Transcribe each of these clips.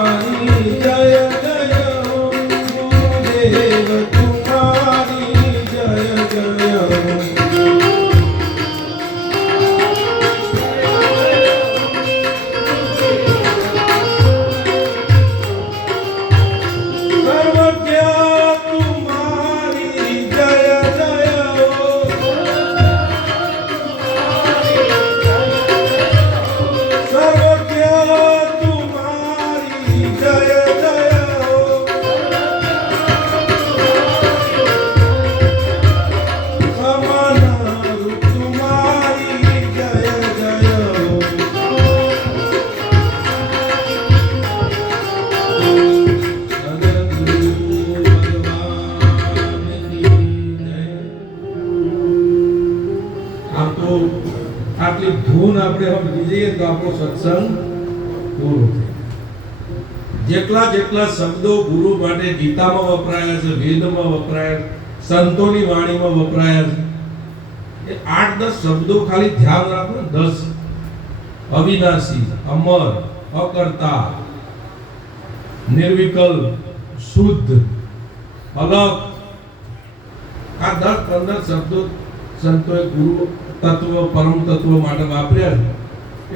तुम्हारी जय जय हो गुरुदेव तुम्हारी जय जय हो આટલી ધૂન આપણે સમજી જઈએ તો આપણો સત્સંગ પૂરો થાય. જેટલા જેટલા શબ્દો ગુરુ માટે ગીતામાં વપરાયા છે, વેદમાં વપરાયા, સંતોની વાણીમાં વપરાયા છે, એ 8-10 શબ્દો ખાલી ધ્યાન રાખો. 10 અવિનાશી, અમર, અકર્તા, નિર્વિકલ્પ, શુદ્ધ, અલગ, આ 10-15 શબ્દો સંતોએ ગુરુ તત્વ, પરમ તત્વ માટે વાપર્યા છે.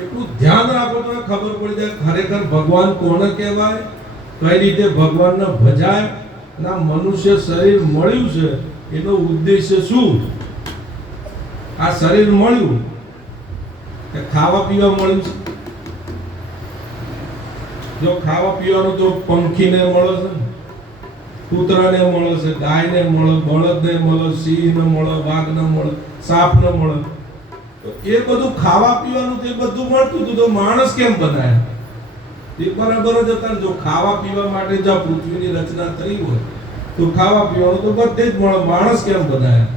એટલું ધ્યાન રાખો તો ખબર પડી જાય ખરેખર ભગવાન કોને કહેવાય, કઈ રીતે ભગવાનને ભજાય, અને આ મનુષ્ય શરીર મળ્યું છે એનો ઉદ્દેશ્ય શું. આ શરીર મળ્યું કે ખાવા પીવા મળ્યું છે. જો ખાવા પીવાનું તો પંખીને મળે છે, કૂતરાને મળે છે, ગાયને મળે, બળદને મળે, સિંહને મળે, વાઘને મળે, સાપને મળે. એ બધું ખાવા પીવાનું તે બધું મળતું હતું તો માણસ કેમ બનાયા? એ બરાબર જ હતા. જો ખાવા પીવા માટે જો પૃથ્વીની રચના થઈ હોય તો ખાવા પીવાનું તો બધે જ મળે, માણસ કેમ બનાયા?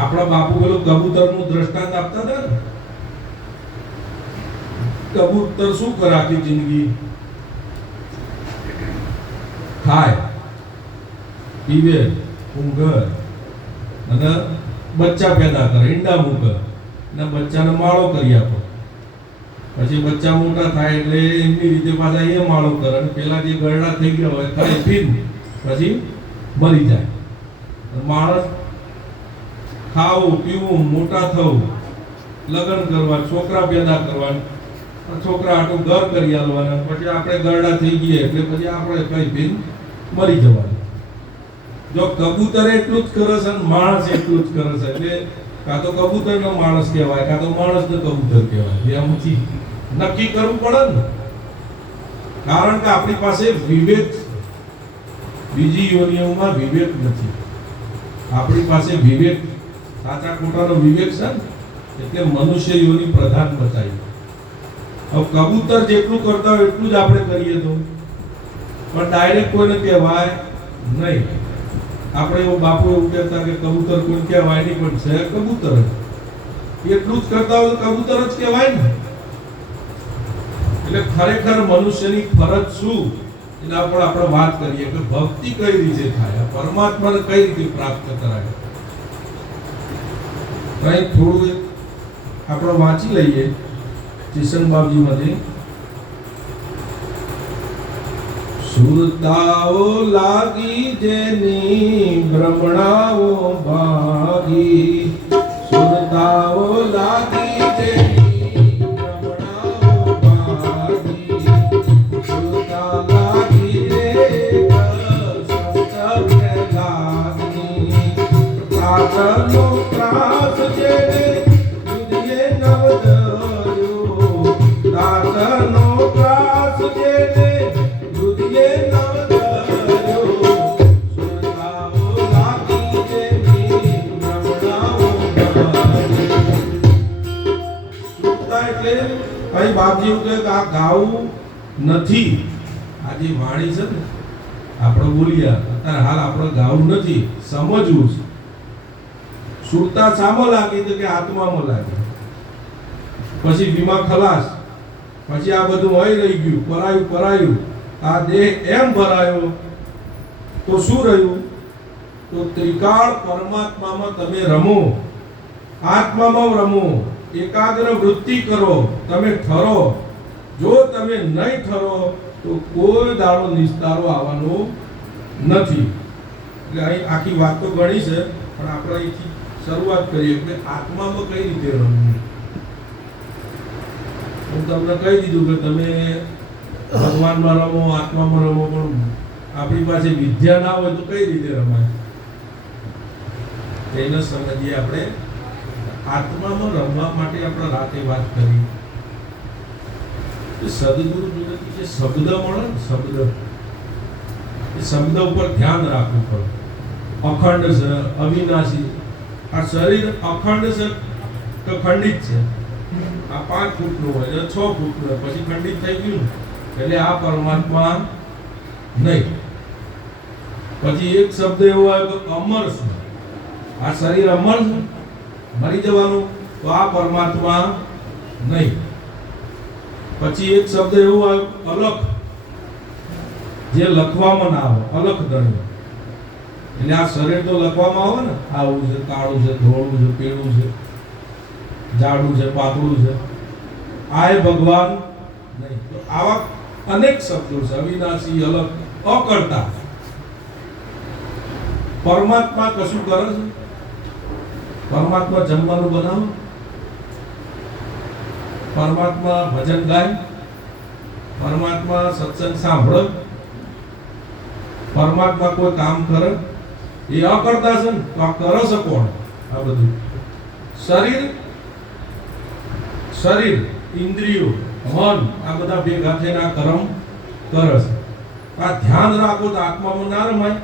આપણા બાપુ પેલું કબૂતરનું દ્રષ્ટાંત આપતા હતા ને. કબૂતર શું કરે આખી જિંદગી? ખાય, પીવે, ઊંઘે અને બચ્ચા પેદા કરે, ઈંડા મૂકે અને બચ્ચાને માળો કરી આપે. પછી બચ્ચા મોટા થાય એટલે એમની રીતે પાછા એ માળો કરે અને પેલા જે ગરડા થઈ ગયા હોય ખાઈ પીને પછી મરી જાય. માણસ ખાવું, પીવું, મોટા થવું, લગ્ન કરવા, છોકરા પેદા કરવા, છોકરા આટલું ઘર કરી આલવાના, પછી આપણે ગરડા થઈ ગઈએ એટલે પછી આપણે કઈ પીને મરી જવાનું. જો કબૂતર એટલું જ કરે છે અને માણસ એટલું જ કરે છે એટલે કાં તો કબૂતરનો માણસ કહેવાય, કાં તો માણસને કબૂતર કહેવાય. એમાંથી નક્કી કરવું પડે ને. કારણ કે આપણી પાસે વિવેક, બીજી યોનિઓમાં વિવેક નથી. આપણી પાસે વિવેક, સાચા ખોટાનો વિવેક છે ને એટલે મનુષ્ય યોનિ પ્રધાન બતાવી. હવે કબૂતર જેટલું કરતા હોય એટલું જ આપણે કરીએ તો પણ ડાયરેક્ટ કોઈને કહેવાય નહીં. આપણે એવું બાપુ એવું કહેતા કે કબૂતર કોઈ કહેવાય નહીં પણ છે કબૂતર જ. એટલું જ કરતા હોય તો કબૂતર જ કહેવાય ને. એટલે ખરેખર મનુષ્યની ફરજ શું એના પર આપણે વાત કરીએ કે ભક્તિ કઈ રીતે થાય, પરમાત્માને કઈ રીતે પ્રાપ્ત કરાય. કઈ થોડું આપણે વાંચી લઈએ કિશન બાબજી માંથી. સુરતાઓ લાગી જેની ભ્રમણાઓ ભાગી, સુરતાઓ લાગી જેની ભ્રમણાઓ ભાગી, સુરતા લાગી રે સંતને લાગી, સાધનો ત્રાસ જેને દુનિયે નવધર્યો, સાધનો ત્રાસ જેને બાપજી એવું કહે કે આ ગાવું નથી. આ જે વાણી છે ને આપણે બોલીએ અત્યારે હાલ આપણે ગાવું નથી, સમજવું છે. સુરતા શામાં લાગી તો કે આત્મામાં લાગી. પછી વીમા ખલાસ, પછી આ બધું હોય રહી ગયું, પરાયું. આ દેહ એમ ભરાયો તો શું રહ્યું? તો ત્રિકાળ પરમાત્મામાં તમે રમો, આત્મામાં રમો, એકાગ્ર વૃત્તિ કરો, તમે ઠરો જો તમે નહીં ઠરો તો કોઈ દાડો નિસ્તારો આવવાનો નથી. એટલે અહીં આખી વાત તો ઘણી છે, પણ આપણે અહીંથી શરૂઆત કરીએ કે આત્મામાં કઈ રીતે રમવું. હું તમને કહી દીધું કે તમે ભગવાનમાં રમો, આત્મામાં રમો, પણ આપણી પાસે વિદ્યા ના હોય તો કઈ રીતે રમાય? એને સમજીએ. આપણે આત્મામાં રમવા માટે આપણે રાતે વાત કરી સદગુરુ જોડેથી જે શબ્દ મળે ને, શબ્દ, એ શબ્દ ઉપર ધ્યાન રાખવું પડે. અખંડ છે, અવિનાશી. આ શરીર અખંડ છે તો ખંડિત છે. આ 5 ફૂટનું હોય, 6 ફૂટનું હોય, પછી ખંડિત થઈ ગયું, એટલે આ પરમાત્મા નહીં. પછી એક શબ્દ એવો આવ્યો કે અમર છે. આ શરીર અમર છે, મરી જવાનું, તો આ પરમાત્મા નહીં. પછી એક શબ્દ એવો આવ્યો અલખ, જે લખવામાં ના આવે, અલખ ગણ્યો. એટલે આ શરીર તો લખવામાં આવે ને, આવું છે, કાળું છે, ધોળું છે, પીળું છે, જાડું છે, પાતળું છે. આ એ ભગવાન નહીં. તો આવા અનેક શબ્દો છે, અવિનાશી, અલખ, અકર્તા. પરમાત્મા કશું કરે છે? પરમાત્મા જમવાનું બનાવે, પરમાત્મા ભજન ગાય, પરમાત્મા સત્સંગ સાંભળે, પરમાત્મા કોઈ કામ કરે? એ અકર્તા છે ને. તો આ કરે છે કોણ? આ બધું શરીર, ઇન્દ્રિયો, મન, આ બધા ભેગા થઈને આ કર્મ કરે છે. આ ધ્યાન રાખો તો આત્મામાં ના રમાય.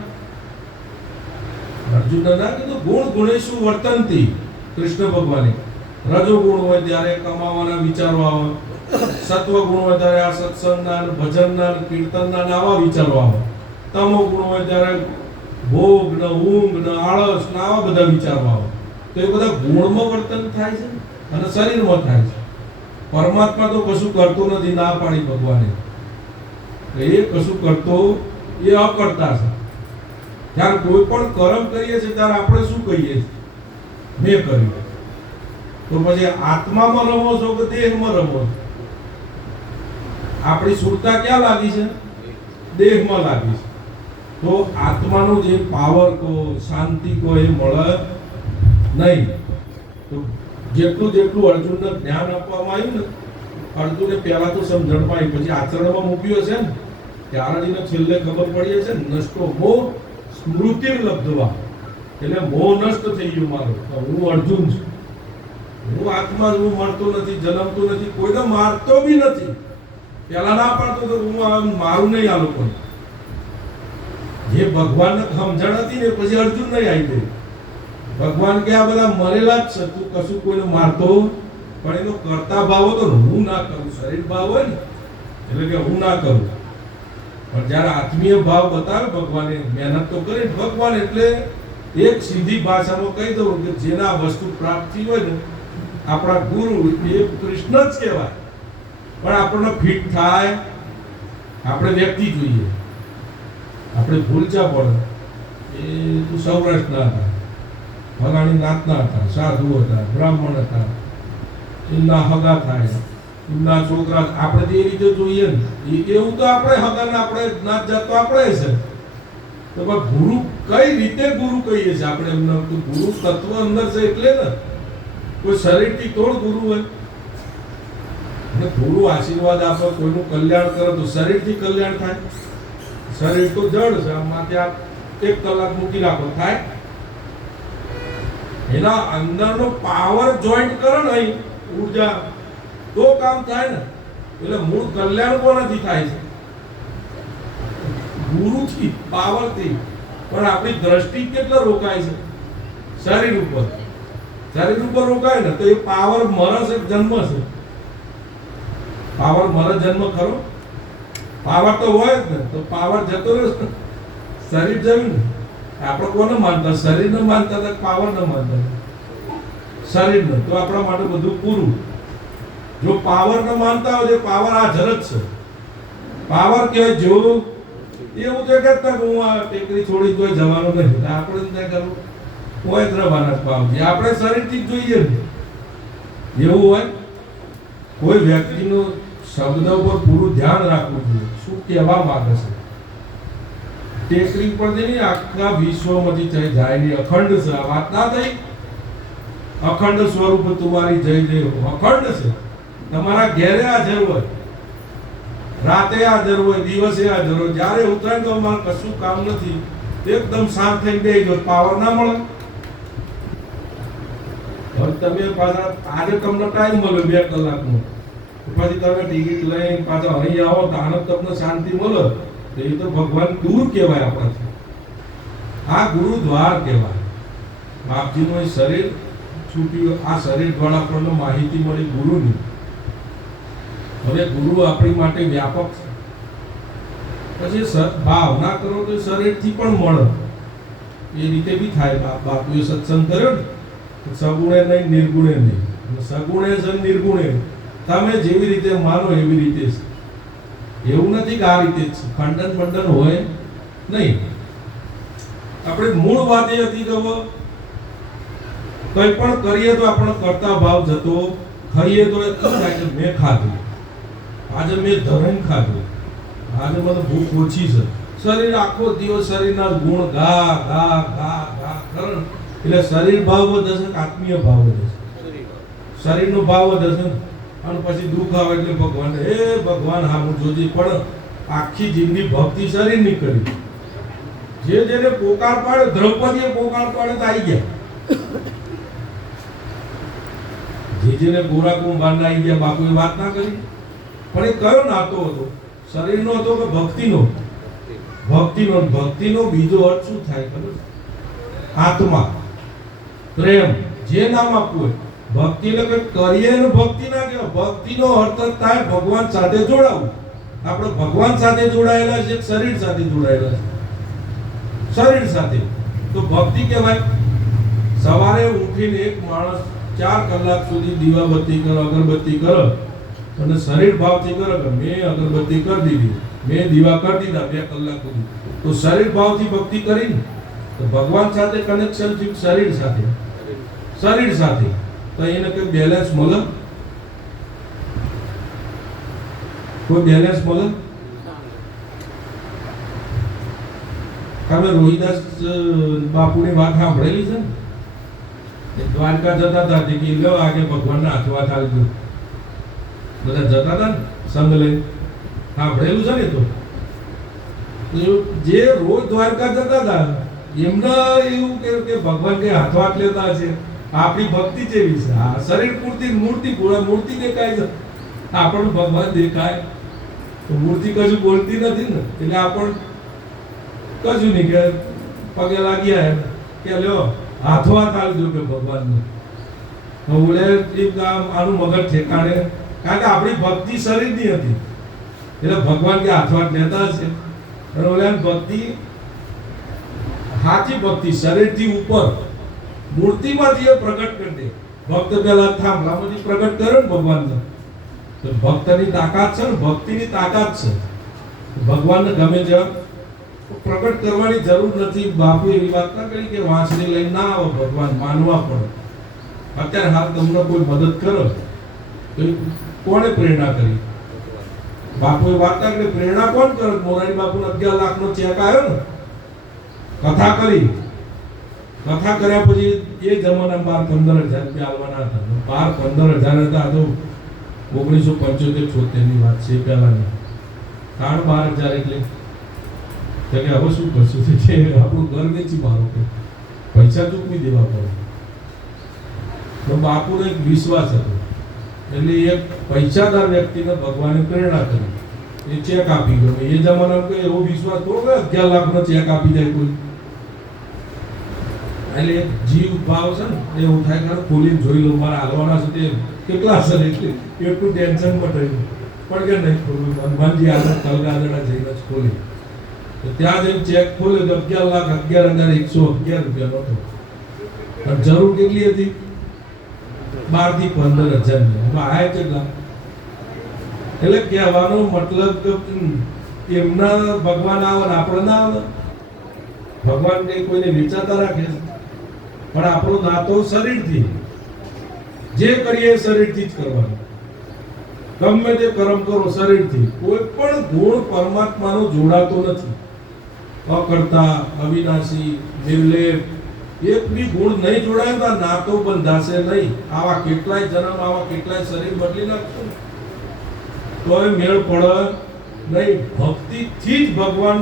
અર્જુનને ના કીધું ગુણ ગુણેશુ વર્તનતી. કૃષ્ણ ભગવાને રજો ગુણ હોય ત્યારે કમાવાના વિચારો આવે, સત્વ ગુણ હોય ત્યારે આ સત્સંગના, ભજનના, કીર્તનના આવા વિચારો આવે, તમો ગુણ હોય ત્યારે ભોગ ને ઊંઘ ને આળસ ને આવા બધા વિચારો આવે. તો એ બધા ગુણમાં વર્તન થાય છે અને શરીરમાં થાય છે. પરમાત્મા તો કશું કરતો નથી, ના પાડી ભગવાને. એ કશું કરતો, એ અકર્તા છે. જ્યારે કોઈ પણ કર્મ કરીએ છીએ ત્યારે આપણે શું કહીએ છીએ? મેં કર્યું. તો પછી આત્મામાં રમો છો કે દેહમાં રમો છો? આપણી સુરતા ક્યાં લાગી છે? દેહમાં લાગી છે. તો આત્માનો જે પાવર કો, શાંતિ કો, એ મળે નહીં. તો જેટલું અર્જુનને જ્ઞાન આપવામાં આવ્યું ને, અર્જુને પહેલા તો સમજણમાં આવી, પછી આચરણમાં મૂક્યું હશે ને, ત્યારે જ એને છેલ્લે ખબર પડી હશે ને. નષ્ટો મોહ સ્મૃતિ લબ્ધવા, એટલે મોહ નષ્ટ થઈ ગયો મારો. હું અર્જુન છું, હું આત્મા, હું મરતો નથી, જન્મતો નથી, કોઈને મારતો બી નથી. પેલા ના પાડતો તો હું મારું નહીં. આ લોકો જે ભગવાનને સમજણ હતી ને, પછી અર્જુન નહીં આવી ગયું. ભગવાન કે આ બધા મરેલા જ છે, તું કશું કોઈને મારતો, પણ એનો કરતા ભાવ હતો ને, હું ના કરું. શરીર ભાવ હોય ને, એટલે કે હું ના કરું. પણ જ્યારે આત્મીય ભાવ બતાવે ભગવાને, મહેનત તો કરી ભગવાન, એટલે એક સીધી ભાષામાં કહી દઉં કે જેના વસ્તુ પ્રાપ્તિ હોય ને, આપણા ગુરુ, એ કૃષ્ણ જ કહેવાય. પણ આપણને ફિટ થાય, આપણે વ્યક્તિ જોઈએ. આપણે ભૂલચા પડે. એ તું સૌરાષ્ટ્રના હતા, ફલાણી નાતના હતા, સાધુ હતા, બ્રાહ્મણ હતા, એમના હગા થાય, એમના છોકરા, આપણે જે રીતે જોઈએ ને એવું તો આપણે હગાને, આપણે નાત જાત તો આપણે છે. તો ગુરુ કઈ રીતે ગુરુ કહીએ છીએ આપણે એમને? ગુરુ તત્વ અંદર છે એટલે ને. કોઈ શરીરથી તોડ ગુરુ હોય. અને ગુરુ આશીર્વાદ આપે, કોઈનું કલ્યાણ કરે તો શરીરથી કલ્યાણ થાય. શરીર તો જડ છે, આમાં ત્યાં 1 કલાક મૂકી રાખો, થાય? એના અંદરનો પાવર જોઈન્ટ કરે ને, અહીં ઉર્જા, તો કામ થાય ને. એટલે મૂળ કલ્યાણ કોનાથી થાય છે? ગુરુથી, પાવરથી. પણ આપણી દ્રષ્ટિ કેટલા રોકાય છે? શરીર ઉપર. શરીર ઉપર રોકાય ને તો એ પાવર મરે છે, જન્મ છે. પાવર મરે, જન્મ ખરો? પાવર તો હોય જ ને. તો પાવર જતો રહે, શરીર જયું ને. આપણે કોને માનતા? શરીરને માનતા હતા, પાવરને માનતા હતા? શરીરને. તો આપણા માટે બધું પૂરું. જો પાવરને માનતા હોય, પાવર હાજર જ છે. પાવર કહેવાય જો એવું તો કહેતા હું આ ટેકરી છોડી કોઈ જવાનું નથી, આપણે ત્યાં કરવું હોય જ રવાના પાવજી. આપણે શરીરથી જ જોઈએ ને. એવું હોય કોઈ વ્યક્તિનું શબ્દ ઉપર પૂરું ધ્યાન રાખવું જોઈએ. શું કહેવા માંગે છે? ટેકરી પર નહીં, આખા વિશ્વમાંથી થઈ જાય નહીં, અખંડ છે. આ વાત ના થઈ? અખંડ સ્વરૂપ તમારી જય જય અખંડ છે. તમારા ઘેરે હાજર હોય, રાતે હાજર હોય, દિવસે હાજર હોય. જ્યારે ઉતરાય તો અમારે કશું કામ નથી, એકદમ શાંત થઈ બે જો પાવર ના મળે. હવે તમે પાછા આજે તમને ટાઈમ મળ્યો 2 કલાકનો, પછી તમે ટિકિટ લઈને પાછા અહીં આવો તો આનંદ તમને શાંતિ મળે, તો એ તો ભગવાન દૂર કહેવાય આપણાથી. આ ગુરુદ્વાર કહેવાય. બાપજીનું એ શરીર છૂટ્યું, આ શરીર દ્વારા આપણને માહિતી મળી ગુરુની. હવે ગુરુ આપણી માટે વ્યાપક છે. પછી ભાવના કરો તો શરીરથી પણ મળે, એ રીતે બી થાય. બાપુએ સત્સંગ કર્યો ને, સગુણે નહીં, નિર્ગુણે નહીં. સગુણે છે, નિર્ગુણે. તમે જેવી રીતે માનો એવી રીતે છે. એવું નથી કે આ રીતે જ ખંડન મંડન હોય નહીં. આપણે મૂળ વાત એ હતી કે કંઈ પણ કરીએ તો આપણો કરતા ભાવ જતો, ખાઈએ તો એ થાય કે મેં ખાધું, આજે મેં ધરણ ખાધું, આજે મને ભૂખ ઓછી છે. શરીર આખો દિવસ શરીરના ગુણ ગા ગા ગા ગા કરે, એટલે શરીર ભાવ વધે છે, આત્મીય ભાવ વધે છે. શરીરનો ભાવ વધે છે, અને પછી દુઃખ આવે એટલે ભગવાન, હે ભગવાન હા હું જોજે. પણ આખી જિંદગી ભક્તિ શરીરની કરી. જેને પોકાર પાડ્યો, દ્રૌપદીએ પોકાર પાડ્યો તો આવી ગયા. જેને ગોરા કુંભાર આવી ગયા, બાપુએ વાત ના કરી. પણ એ કયો નાતો હતો? શરીરનો હતો કે ભક્તિનો? ભક્તિનો. ભક્તિનો બીજો અર્થ શું થાય ખબર? આત્મા, પ્રેમ, જે નામ આપવું હોય. ભક્તિ એટલે કરીએ ને ભક્તિ ના કહેવાય. ભક્તિનો અર્થ થાય ભગવાન સાથે જોડાવું. આપણે ભગવાન સાથે જોડાયેલા છે, શરીર સાથે જોડાયેલા છે. શરીર સાથે તો ભક્તિ કહેવાય. સવારે ઉઠીને એક માણસ 4 કલાક સુધી દીવાબત્તી કરે, અગરબત્તી કરે, અને શરીર ભાવથી કરે કે મેં અગરબત્તી કરી દીધી, મેં દીવા કરી દીધા 2 કલાક સુધી, તો શરીર ભાવથી ભક્તિ કરી. તો ભગવાન સાથે કનેક્શન થયું, શરીર સાથે. શરીર સાથે તો એને કોઈ બેલેન્સ મળે? કોઈ બેલેન્સ મળે? તમે રોહિદાસ બાપુની વાત સાંભળેલી છે ને? દ્વારકા જતા હતા કે લો આગે ભગવાનના હાથમાં ચાલજો, બધા જતા હતા ને સંગ લઈને. સાંભળેલું છે ને? તો જે રોજ દ્વારકા જતા હતા એમને એવું કે ભગવાન કઈ હાથવાટ લેતા છે. આપણી ભક્તિ જેવી છે. આ શરીર પૂરતી મૂર્તિ દેખાય છે, આપણને ભગવાન દેખાય તો મૂર્તિ કશું બોલતી નથી ને. એટલે આપણ કશું નહીં કે પગે લાગ્યા કે લ્યો હાથવા ચાલજો કે ભગવાનને. બોલે આનું મગજ ઠેકાણે, કારણ કે આપણી ભક્તિ શરીરની હતી, એટલે ભગવાન કે હાથવાટ લેતા છે. ભક્તિ સાચી ભક્તિ શરીરથી ઉપર મૂર્તિમાંથી એ પ્રગટ કરી દે. ભક્ત પેલા થાંભલામાંથી પ્રગટ કરે ને ભગવાનને, તો ભક્તની તાકાત છે ને, ભક્તિની તાકાત છે. ભગવાનને ગમે તેમ પ્રગટ કરવાની જરૂર નથી. બાપુ એવી વાત ના કરી કે વાંસળી લઈને ના આવો, ભગવાન માનવા પડે. અત્યારે હાલ તમને કોઈ મદદ કરો તો કોણે પ્રેરણા કરી? બાપુએ વાત ના કરી. પ્રેરણા કોણ કરે? મોરારી બાપુ 11 લાખનો ચેક આવ્યો ને, કથા કરી. કથા કર્યા પછી એ જમાનામાં 15,000 રૂપિયા આવવાના હતા. 15,000 હતા તો 1975-76 ની વાત છે પહેલાની. 12,000 એટલે કે હવે શું કરશું? આપણું ઘર વેચી મારો કે પૈસા ચૂકવી દેવા પડે. તો બાપુનો એક વિશ્વાસ હતો, એટલે એક પૈસાદાર વ્યક્તિને ભગવાને પ્રેરણા કરી, એ ચેક આપી ગયો. એ જમાનામાં કોઈ એવો વિશ્વાસ તો 11 લાખનો ચેક આપી જાય કોઈ. એટલે જીવ ભાવ છે ને, એવું થાય કે ખોલીને જોઈ લો મારા હાલવાના છે તે કેટલા છે, એટલે એટલું ટેન્શન મટાયું. પણ કે નહીં ખોલું, હનુમાનજી આગળ તલગાદડા જઈને જ ખોલી. તો ત્યાં જઈને ચેક ખોલ્યો તો 11,11,111 રૂપિયાનો હતો. પણ જરૂર કેટલી હતી? 12 થી 15,000 ની. આયા કેટલા? એટલે કહેવાનો મતલબ કે એમના ભગવાન આવે ને આપણે ના આવે. ભગવાન કઈ કોઈને વિચારતા રાખે છે, પણ આપણો નાતો શરીરથી. જે કરીએ શરીરથી જ કરવાનું. ગમે તે કર્મ કરો શરીરથી, કોઈ પણ ગુણ પરમાત્માનો જોડાતો નથી. અકર્તા, અવિનાશી, નિર્લેપ, એક બી ગુણ નહીં જોડાય તો નાતો બંધાશે નહીં. આવા કેટલાય જન્મ, આવા કેટલાય શરીર બદલી નાખશું તોય મેળ પડે નહીં. ભક્તિથી જ ભગવાન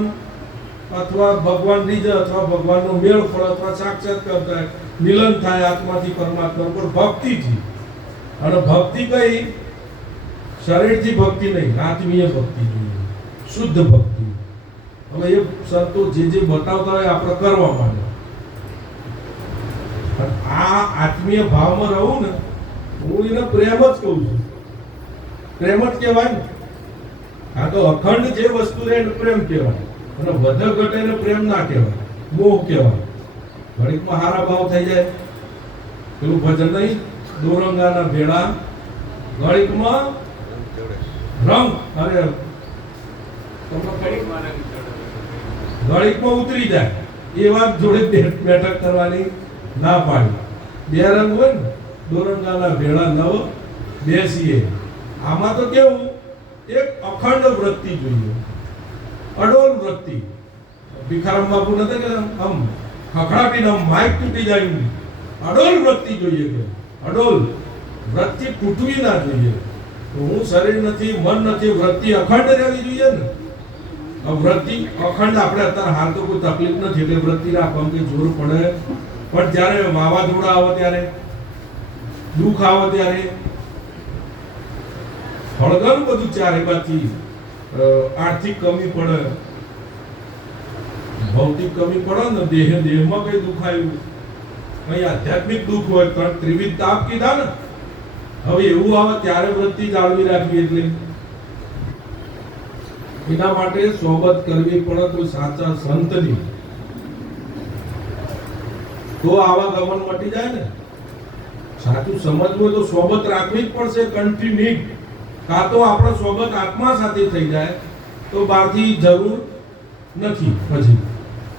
અથવા ભગવાન રીજ અથવા ભગવાનનો મેળ પડે અથવા સાક્ષાત્કાર થાય, મિલન થાય આત્માથી પરમાત્મા પર ભક્તિથી. અને ભક્તિ કઈ? શરીરથી ભક્તિ નહીં, આત્મીય ભક્તિ જોઈએ, શુદ્ધ ભક્તિ. હવે એ સંતો જે બતાવતા હોય આપણે કરવા માંડે. આ આત્મીય ભાવમાં રહું ને, હું એને પ્રેમ જ કહું છું. પ્રેમ જ કહેવાય ને. આ તો અખંડ જે વસ્તુ રહે એને પ્રેમ કહેવાય. અને વધે ઘટે એને પ્રેમ ના કહેવાય, મોહ કહેવાય. ઘડીકમાં હારા ભાવ થઈ જાય. પેલું ભજન નહીં, દોરંગાના ભેળા ઘડીકમાં રંગ, અરે ઘડીકમાં ઉતરી જાય. એ વાત જોડે બેઠક કરવાની ના પાડી. બે રંગ હોય ને, દોરંગાના ભેળા નવ બેસીએ. આમાં તો કેવું, એક અખંડ વૃત્તિ જોઈએ, અડોલ વૃત્તિ. ભિખારામ બાપુ નથી કે આમ ખખડાટીને માઇક તૂટી જાય, અડોલ વૃત્તિ જોઈએ. કે અડોલ વૃત્તિ તૂટવી ના જોઈએ. તો હું શરીર નથી, મન નથી, વૃત્તિ અખંડ રહેવી જોઈએ ને. વૃત્તિ અખંડ આપણે અત્યારે હાલ તો કોઈ તકલીફ નથી એટલે વૃત્તિ રાખવા કે જોર પડે, પણ જ્યારે વાવાઝોડા આવે ત્યારે, દુઃખ આવે ત્યારે, હળગર બધું ચારે બાજુથી આર્થિક કમી પડે, ભૌતિક કમી પડે ને, દેહમાં કઈ દુઃખ આવ્યું, કઈ આધ્યાત્મિક દુઃખ હોય, પણ ત્રિવિધ તાપ કીધા ને. હવે એવું આવે ત્યારે વૃત્તિ જાળવી રાખવી. એટલે એના માટે સોબત કરવી પડે કોઈ સાચા સંતની, તો આવા ગમન મટી જાય ને. સાચું સમજવું હોય તો સોબત રાખવી જ પડશે કન્ટિન્યુ. કાં તો આપણો સોબત આત્મા સાથે થઈ જાય તો બહારથી જરૂર નથી પછી.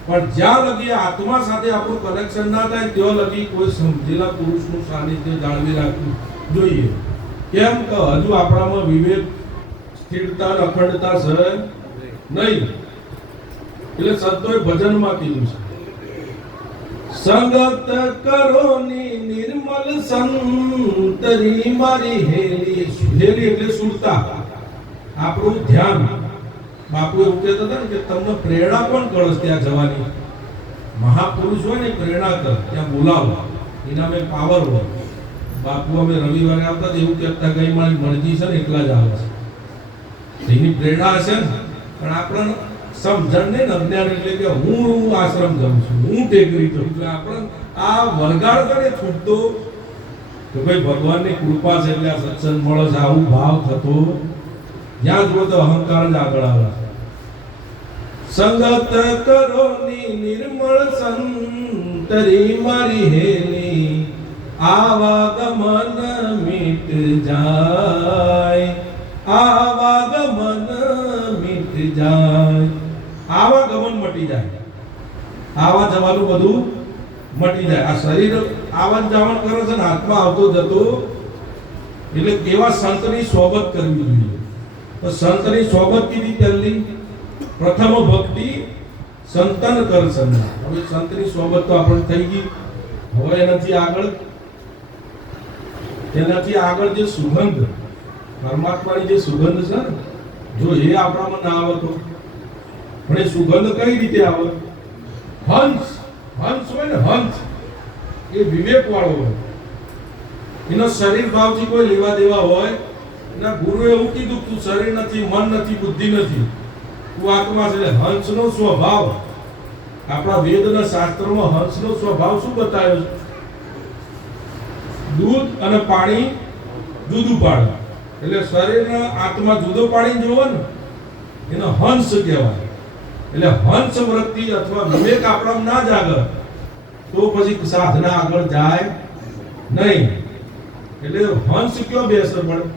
પણ જ્યાં લગી આત્મા સાથે આપણું કનેક્શન ના થાય ત્યાં લગી કોઈ સમજેલા પુરુષનું સાનિધ્ય જાળવી રાખવું જોઈએ. કેમ કે હજુ આપણામાં વિવેક, સ્થિરતા, અખંડતા છે નહીં. એટલે સંતોએ ભજનમાં કીધું છે, સંગત કરોની નિર્મલ સંતરી મારી હેલી. હેલી એટલે સુરતા, આપણું ધ્યાન. બાપુ એવું કહેતા હતા ને કે તમને પ્રેરણા પણ કરે ત્યાં જવાની. મહાપુરુષ હોય ને પ્રેરણા કર, ત્યાં બોલાવો, એના મેં પાવર હોય. બાપુ અમે રવિવારે આવતા એવું કહેતા ગઈ મારી મરજી છે ને એટલા જ આવે છે. એની પ્રેરણા હશે ને, પણ આપણને સમજણ નહીં, અજ્ઞાન. એટલે કે હું આશ્રમ જાઉં છું, હું ટેકરી છું, એટલે આપણે આ વરગાડ કરે છૂટતો તો ભાઈ ભગવાનની કૃપા છે એટલે આ સત્સંગ મળે છે. આવું ભાવ થતો જ્યાં જુઓ તો અહંકાર જ આગળ આવે. સંગત કરોની નિર્મળ સંતરી મારી હેલી, આવાગમન મિટ જાય, આવાગમન મિટ જાય. આવાગમન મટી જાય, આવા જવાનું બધું મટી જાય. આ શરીર આવન જાવન કરે છે ને, આત્મા આવતો જતો. એટલે એવા સંતની સોબત કરવી જોઈએ. તો સંતની સોબત કીધી પહેલી, પ્રથમ ભક્તિ સંતન કરશન. હવે સંતની સોબત તો આપણે થઈ ગઈ. હવે એનાથી આગળ જે સુગંધ, પરમાત્માની જે સુગંધ છે ને, જો એ આપણામાં ના આવે તો. પણ એ સુગંધ કઈ રીતે આવે? હંસ હોય ને, હંસ એ વિવેક વાળો હોય, એનો શરીર ભાવથી કોઈ લેવા દેવા હોય. એના ગુરુએ એવું કીધું, તું શરીર નથી, મન નથી, બુદ્ધિ નથી, તું આત્મા છે. હંસનો સ્વભાવ આપણા વેદના શાસ્ત્રોમાં હંસનો સ્વભાવ શું બતાવ્યો છે? દૂધ અને પાણી જુદું પાડે. એટલે શરીરના આત્મા જુદો પાડી જોવો ને, એનો હંસ કહેવાય. એટલે હંસ વૃત્તિ અથવા વિવેક આપણામાં ના જાગે તો પછી સાધના આગળ જાય નહીં. એટલે હંસ કયો બેસર પડે?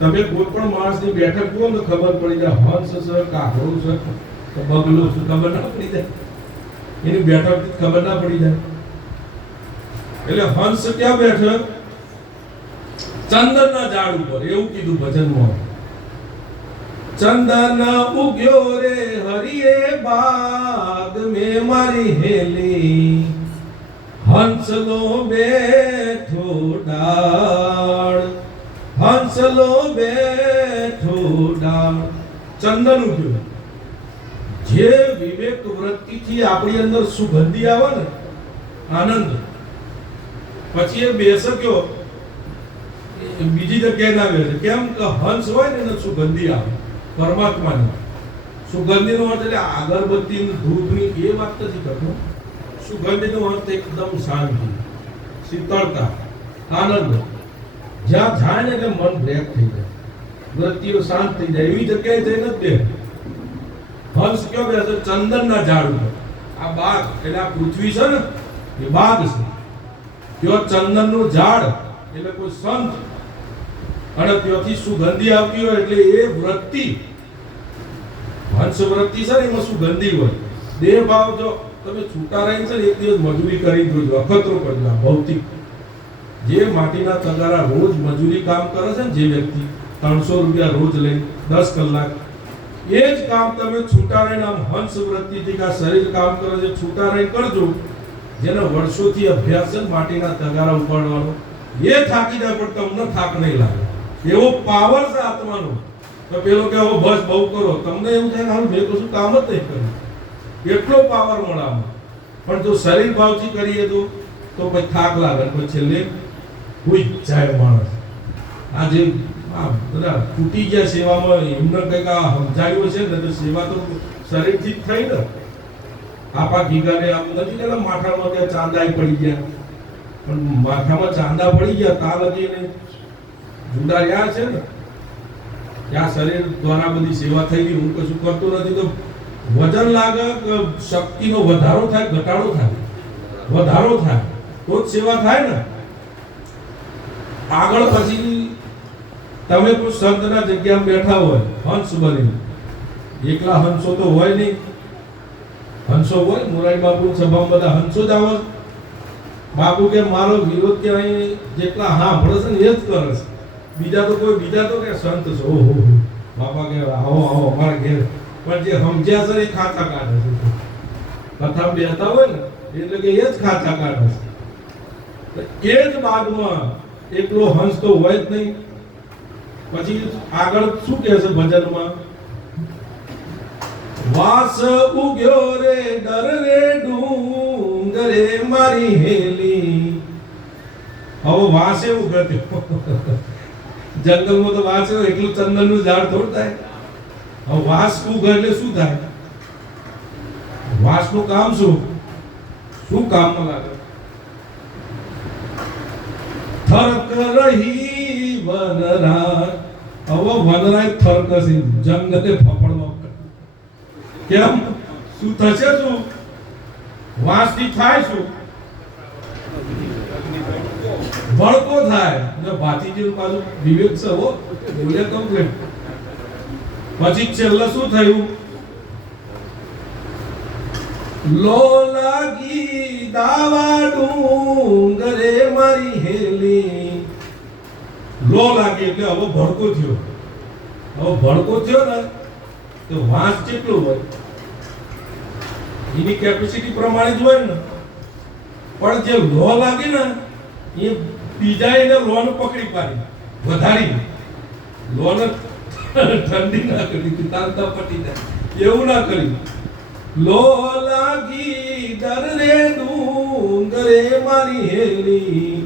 તમે કોઈ પણ માણસની બેઠક જુઓ તો ખબર પડી જાય, હંસ છે, કાગડો છે, બગલો છે, ખબર ના પડી જાય. એની બેઠક ખબર ના પડી જાય. એટલે હંસ ક્યાં બેઠક? ચંદનના ઝાડ ઉપર એવું કીધું ભજનમાં. ચંદન ઉગ્યો રે હરિએ બાગ મે મારી હેલી, હંસલો બેઠો ડાળ, હંસલો બેઠો ડાળ. ચંદન ઉગ્યો, જે વિવેક વૃત્તિથી આપણી અંદર સુગંધી આવે ને, આનંદ, પછી એ બેસક્યો બીજી જગ્યાએ ના બેસે. કેમ કે હંસ હોય ને એને સુગંધી આવે પરમાત્માની. સુગંધીનો અર્થ એટલે અગરબત્તી ધૂપની એ વાત નથી કરતો. સુગંધીનો અર્થ એકદમ શાંતિ, શીતળતા, આનંદ. જ્યાં જાય ને એટલે મન બ્રેક થઈ જાય, વૃત્તિઓ શાંત થઈ જાય, એવી જગ્યાએ જઈને જ બે. હંસ કયો બેસે? ચંદનના ઝાડ ઉપર. આ બાગ એટલે આ પૃથ્વી છે ને એ બાગ છે. ત્યાં ચંદનનું ઝાડ એટલે કોઈ સંત, અને ત્યાંથી સુગંધી આવતી હોય એટલે એ વૃત્તિ, હંસ વૃત્તિ છે ને એમાં સુગંધી હોય. દેહ ભાવ જો તમે છૂટા રહીને છે ને એક દિવસ મજૂરી કરી જોજો, અખતરો કરજો. ભૌતિક જે માટીના તગારા રોજ મજૂરી કામ કરે છે ને જે વ્યક્તિ, 300 રૂપિયા રોજ લઈને 10 કલાક, એ જ કામ તમે છૂટા રહીને આમ હંસ વૃત્તિથી આ શરીર કામ કરે છે, છૂટા રહીને કરજો. જેને વર્ષોથી અભ્યાસ છે માટીના તગારા ઉપાડવાનો, એ થાકી જાય પણ તમને થાક નહીં લાગે. એવો પાવર છે આત્માનો. તો પેલો કે હવે બસ બહુ કરો, તમને એવું થાય કે હાલ મેં કશું કામ જ નહીં કર્યું, એટલો પાવર મળે આમાં. પણ જો શરીર ભાવથી કરીએ તો પછી થાક લાગે, પછી છેલ્લે હુઈ જાય માણસ. આ જે બધા તૂટી ગયા સેવામાં, એમને કંઈક આ સમજાયું છે ને, તો સેવા તો શરીરથી જ થઈ ને. આપા ગીગાને આમ નથી કે માથામાં ત્યાં ચાંદાઈ પડી ગયા, પણ માથામાં ચાંદા પડી ગયા તા લગી એને જુદા રહ્યા છે ને. ત્યાં શરીર દ્વારા બધી સેવા થઈ ગઈ. હું કશું કરતો નથી તો વજન લાગે કે શક્તિનો વધારો થાય, ઘટાડો થાય? વધારો થાય તો જ સેવા થાય ને. આગળ પછી તમે કોઈ સંતના જગ્યામાં બેઠા હોય હંસ બની, એકલા હંસો તો હોય નહીં. હંસો હોય, મોરારી બાપુ સભામાં બધા હંસો જ આવે. બાપુ કે મારો વિરોધ કે અહીં જેટલા સાંભળે છે ને એ જ કરે છે, બીજા તો કોઈ, બીજા તો કે સંત છે. ઓહો, બાપા કે આવો આવો અમારે ઘેર. પણ જે સમજ્યા છે એ ખાતા કાઢે છે. કથા બેહતા હોય ને એટલે કે એ જ ખાતા કાઢે છે. એ જ બાદમાં એકલો હંસ તો હોય જ નહીં. પછી આગળ શું કહે છે ભજનમાં? વાસ ઉગ્યો રે ડર રે ડુંગરે મારી હેલી. હવે વાસે ઉગત્યો. જંગલમાં તો વાસ એટલું ચંદનનું ઝાડ થોડું થાય. હવે વાસ ઉગે એટલે શું થાય? વાસનું કામ શું? શું કામમાં લાગે? થરક રહી વનરાય. હવે વનરાય થરકસી જંગલે ફફડવા. કેમ? શું થશે? શું વાસથી થાય? શું ભડકો થાય? ભાતીજી પાછું વિવેક છે હો, બોલે કમ્પ્લીટ. પછી છેલ્લે શું થયું? લો લાગી દાવા ડુંગરે મારી હેલી. લો લાગી એટલે હવે ભડકો થયો. હવે ભડકો થયો ને તો વાંસ કેટલું હોય એની કેપેસિટી પ્રમાણે જ હોય ને. પણ જે લો લાગે ને એ બીજા એને લોન પકડી પાડી, વધારી લોન ઠંડી ના કરી, તારતા પટી જાય એવું ના કર્યું. લો લાગી ડર રે ડુંગરે મારી હેલી.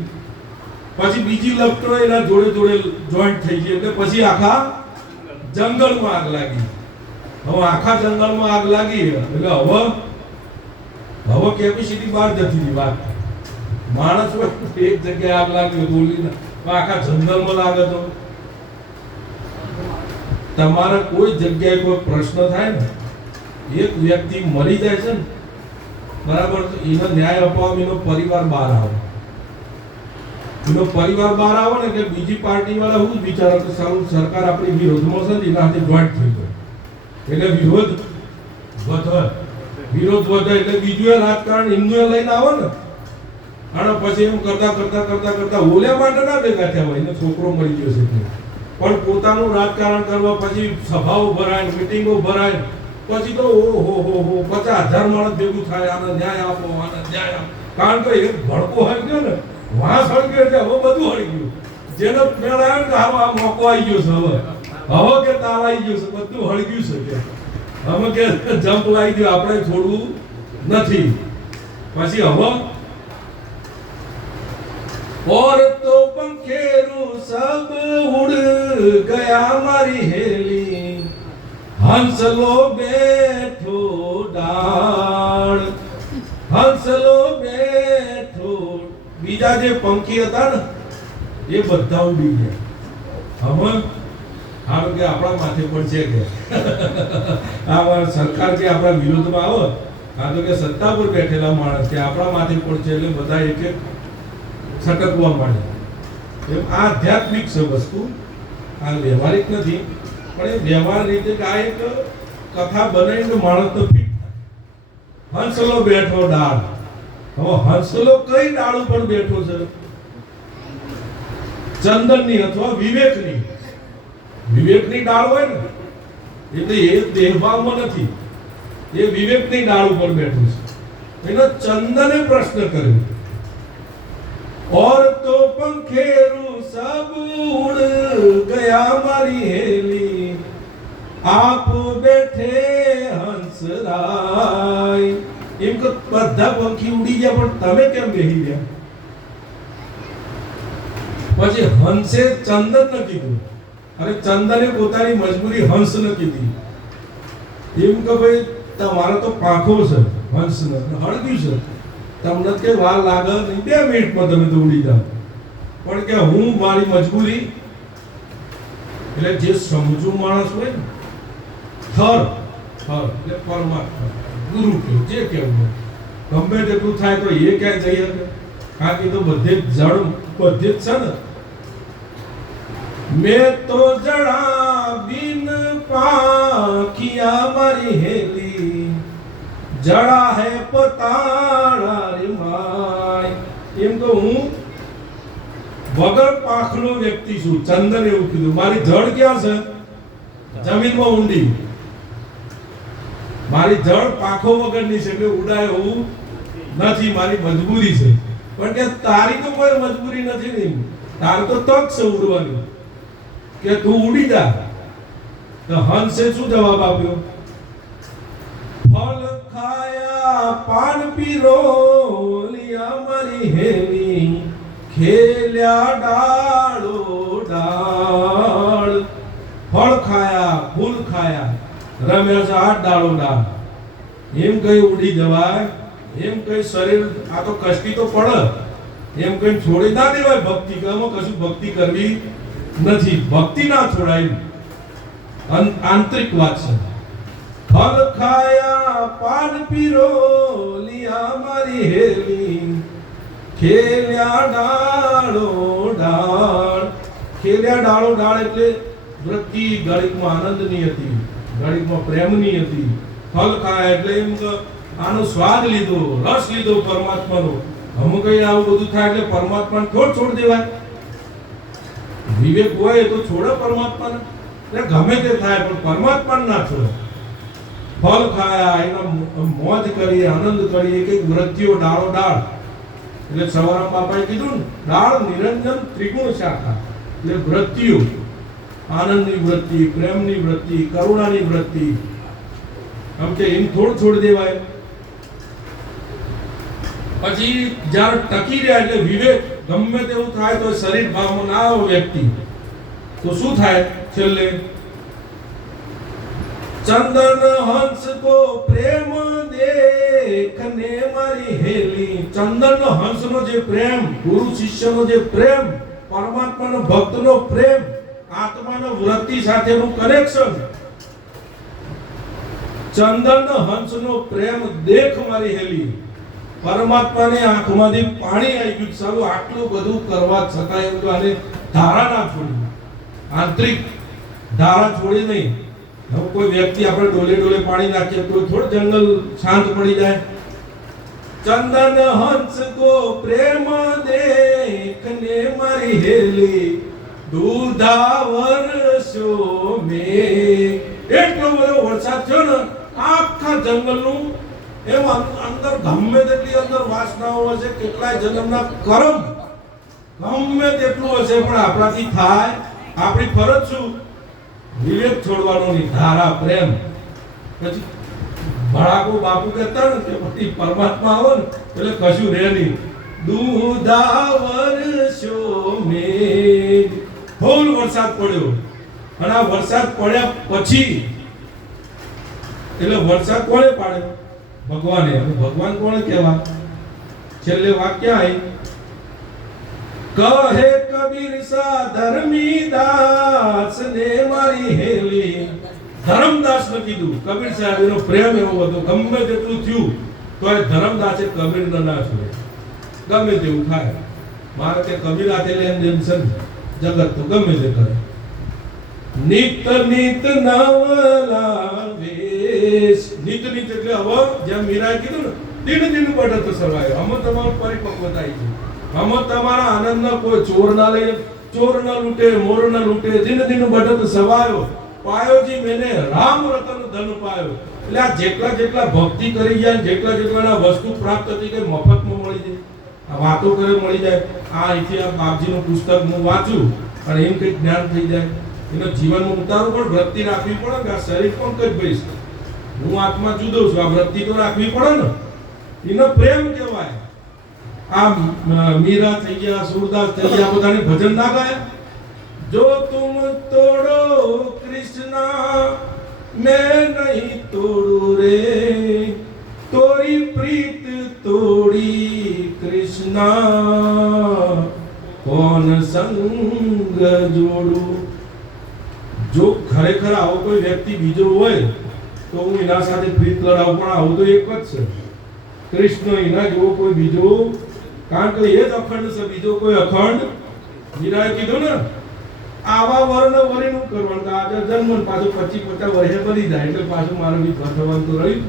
પછી બીજી લપટો એના જોડે જોડે જોઈન્ટ થઈ ગઈ એટલે પછી આખા જંગલમાં આગ લાગી. હવે આખા જંગલમાં આગ લાગી એટલે હવે કેપેસિટી બહાર જતી હતી વાત. માણસ એક જગ્યાએ આગ લાગી બોલીને આખા જંગલમાં લાગે તો તમારે કોઈ જગ્યાએ કોઈ પ્રશ્ન થાય ને, એક વ્યક્તિ મરી જાય છે ને બરાબર, તો એનો ન્યાય અપાવવા એનો પરિવાર બહાર આવે. એનો પરિવાર બહાર આવે ને કે બીજી પાર્ટી વાળા હું જ વિચારો કે સારું સરકાર આપણી વિરોધમાં છે ને એના હાથે જોઈન્ટ થઈ ગયો એટલે વિરોધ વધે. વિરોધ વધે એટલે બીજું રાજકારણ હિન્દુએ લઈને આવે ને. અને પછી એમ કરતા ઓલે માટે ના ભેગા થયા હોય, એને છોકરો મળી ગયો છે પણ પોતાનું રાજકારણ કરવા પછી સભાઓ ભરાય, મીટિંગો ભરાય, પછી તો ઓહો 50,000 માણસ ભેગું થાય, આને ન્યાય આપો, આને ન્યાય આપો. કારણ કે એક ભડકો હળી ગયો ને, વાંસ હળી ગયો એટલે હવે બધું હળી ગયું. જેનો મેળ આવ્યો ને કે આ મોકો આવી ગયો છે, હવે કે તાવ આવી ગયો છે, બધું હળી ગયું છે કે હવે કે જંપ લાવી ગયો, આપણે છોડવું નથી. પછી હવે और तो पंखेरु सब उड़ गया मारी हेली, हंसलो बैठो डाળ, હંસલો બેઠો. બીજા જે પંખી હતા ને એ બધા ઉડી ગયા. હવે હાલ કે આપણા માથે પણ છે કે આ સરકાર કે આપણા વિરોધમાં આવે, આ તો કે સત્તા પર બેઠેલા માણસ કે આપણા માથે પણ છે એટલે બધા એક એક છટકવા માંડે. એમ આ આધ્યાત્મિક છે વસ્તુ, આ વ્યવહારિક નથી. પણ એ વ્યવહાર રીતે આ એક કથા બનાવીને માણસ તો ફિટ થાય. હંસલો બેઠો ડાળ. હવે હંસલો કઈ ડાળ ઉપર બેઠો છે? ચંદનની અથવા વિવેકની. વિવેકની ડાળ હોય ને એટલે એ દેહભાવમાં નથી, એ વિવેકની ડાળ ઉપર બેઠો છે. એનો ચંદને પ્રશ્ન કર્યો, और तो पंखेरु सब उड़ गया मारी हेली, आप बैठे हंसराय. એમ કે બધા પંખી ઉડી ગયા પણ તમે કેમ બેહી ગયા? પછી હંસે ચંદન ન કીધું, અને ચંદને પોતાની મજબૂરી હંસ ન કીધી. એમ કે ભાઈ તમારો તો પાંખો છે, હંસ ને હળગ્યું છે, તમને કે વાર લાગે નહીં, 2 મિનિટમાં તમે તો ઉડી જાઓ. પણ કે હું મારી મજબૂરી, એટલે જે સમજુ માણસ હોય ને, થર એટલે પરમાત્મા ગુરુ કે જે કહેવું ગમે તેટલું થાય તો એ ક્યાંય જઈ શકે, કારણ કે તો બધે જળ બધે જ છે ને. મેં તો જડા બિન પાંખિયા મારી હેલી, જડા હે પતાળા રે માય. એમ તો હું વગર પાંખનો વ્યક્તિ છું. ચંદન એવું કીધું, મારી જળ ક્યાં છે? જમીનમાં ઊંડી. મારી જળ પાંખો વગરની છે એટલે ઉડાય એવું નથી, મારી મજબૂરી છે. પણ કે તારી તો કોઈ મજબૂરી નથી ને, તાર તો તક છે ઉડવાની, કે તું ઉડી જા. તો હંસે શું જવાબ આપ્યો? ફલ ખાયા પાન પીરો લિયા મારી હેલી, ખેલ્યા ડાળો ડાળ. ફળ ખાયા, ફૂલ ખાયા, રમ્યા છે 8 ડાળો ડાળ. એમ કઈ ઉડી જવાય? એમ કઈ શરીર આ તો કષ્ટી તો પડે, એમ કઈ છોડી ના દેવાય. ભક્તિ કામમાં કશું ભક્તિ કરવી નથી, ભક્તિ ના છોડાય, આંતરિક વાત છે. ફલ ખાયા પાન પીરો લિયા મારી હેલી, ખેલ્યા ડાળો ડાળ. ખેલ્યા ડાળો ડાળ એટલે વૃત્તિ ઘડીકમાં આનંદની હતી, ઘડીકમાં પ્રેમની હતી. ફલ ખાયા એટલે એમ આનો સ્વાદ લીધો, રસ લીધો પરમાત્માનો. હમ કઈ આવું બધું થાય એટલે પરમાત્માને થોડ છોડ દેવાય? વિવેક હોય તો છોડે પરમાત્માને? એટલે ગમે તે થાય પણ પરમાત્માને ના છોડે. ફલ ખાયા, એના મોજ કરી, આનંદ કરી, એક એક વૃત્તિઓ ડાળો ડાળ. એટલે સવારામ બાપાએ કીધું ને, ડાળ નિરંજન ત્રિગુણ શાખા. એટલે વૃત્તિઓ, આનંદની વૃત્તિ, પ્રેમની વૃત્તિ, કરુણાની વૃત્તિ. આમ કે એમ થોડ છોડી દેવાય? પછી જ્યારે ટકી રહ્યા એટલે વિવેક, ગમે તેવું થાય તો શરીર ભાવમાં ના આવે વ્યક્તિ, તો શું થાય છેલ્લે? ચંદન હંસ કો પ્રેમ દેખને મારી હેલી. ચંદન હંસનો જે પ્રેમ, ગુરુ શિષ્યનો જે પ્રેમ, પરમાત્માનો ભક્તનો પ્રેમ, આત્માનો વૃત્તિ સાથેનું કનેક્શન, ચંદન હંસનો પ્રેમ દેખ મારી હેલી. પરમાત્માને આંખમાંથી પાણી આવી ગયું. સારું આટલું બધું કરવા છતાં એમ તો આને ધારા ના છોડી, આંતરિક ધારા છોડી નહીં. હવે કોઈ વ્યક્તિ આપણે ડોલે ડોલે પાણી નાખીએ તો થોડું જંગલ શાંત પડી જાય? चंदन हंस को प्रेम देखने मारी हेली दूधा वर्षो में એટલો બધો વરસાદ થયો ને આખા જંગલનું એમ અંદર ગમે તેટલી અંદર વાસનાઓ હશે, કેટલાય જન્મના કર્મ ગમે તેટલું હશે, પણ આપણાથી થાય. આપણી ફરજ શું? વિવેક છોડવાનો નહીં, ધારા પ્રેમ. પછી ભડાકો બાપુ કહેતા ને કે પછી પરમાત્મા આવો ને એટલે કશું રહે નહીં. દૂધા વર્ષો મેઘ, ફૂલ વરસાદ પડ્યો. અને આ વરસાદ પડ્યા પછી એટલે વરસાદ કોણે પાડ્યો? ભગવાને. અને ભગવાન કોણે કહેવા? છેલ્લે વાક્ય આવી, કહે કબીર સા ધર્મી દાસ ને મારી હેલી. ધર્મદાસ ને કીધું. કબીર સાહેબ એનો પ્રેમ એવો હતો, ગમે તેટલું થયું તો એ ધર્મદાસે કબીર ના છોડે, ગમે તેવું થાય. મારે કે કબીર હાથે લેન દેન છે, જગત તો ગમે તે કરે. નિત નિત નવલા વેશ. નિત નિત એટલે હવે જેમ મીરાએ કીધું ને, દિન દિન બઢત સવાયો. આમાં તમારું પરિપક્વતા આવી છે. આમાં તમારા આનંદના કોઈ ચોર ના લઈ, ચોર ના લૂટે, મોર ના લૂટે. દિન દિન બઢત સવાયો, પાયો જી મેને રામ રતન ધન પાયો. એટલે આ જેટલા જેટલા ભક્તિ કરી જાય, જેટલા જેટલા વસ્તુ પ્રાપ્ત થઈ ગઈ, મફતમાં મળી જાય. આ વાતો કરે મળી જાય. આ અહીંથી આ બાપજીનું પુસ્તક હું વાંચું અને એમ કંઈક જ્ઞાન થઈ જાય. એનો જીવનમાં ઉતારો પણ વૃત્તિ રાખવી પડે કે આ શરીર પણ કઈ ભાઈ છે, હું આત્મા જુદો છું, આ વૃત્તિ તો રાખવી પડે ને. એનો પ્રેમ કહેવાય. આ મીરા થઈ ગયા, સુરદાસ થઈ ગયા, બધાને ભજન ના ગાયા? જો તુમ તોડો કૃષ્ણા मैं नहीं तोड़ू रे, तोरी प्रीत तोड़ी कृष्णा कौन संग जोड़ू. જો ખરેખર આવો કોઈ વ્યક્તિ બીજો હોય તો હું એના સાથે પ્રીત લડાવું, પણ આવું તો એક જ છે કૃષ્ણ. એના જેવો કોઈ બીજો, કારણ કે એ જ અખંડ છે, બીજો કોઈ અખંડ. મીરાએ કીધું ને, આવા વર્ણ વરીનું કરવાનું. આગળ જન્મ પાછું 25-50 વર્ષે બની જાય એટલે પાછું મારે બી થવાનું તો રહ્યું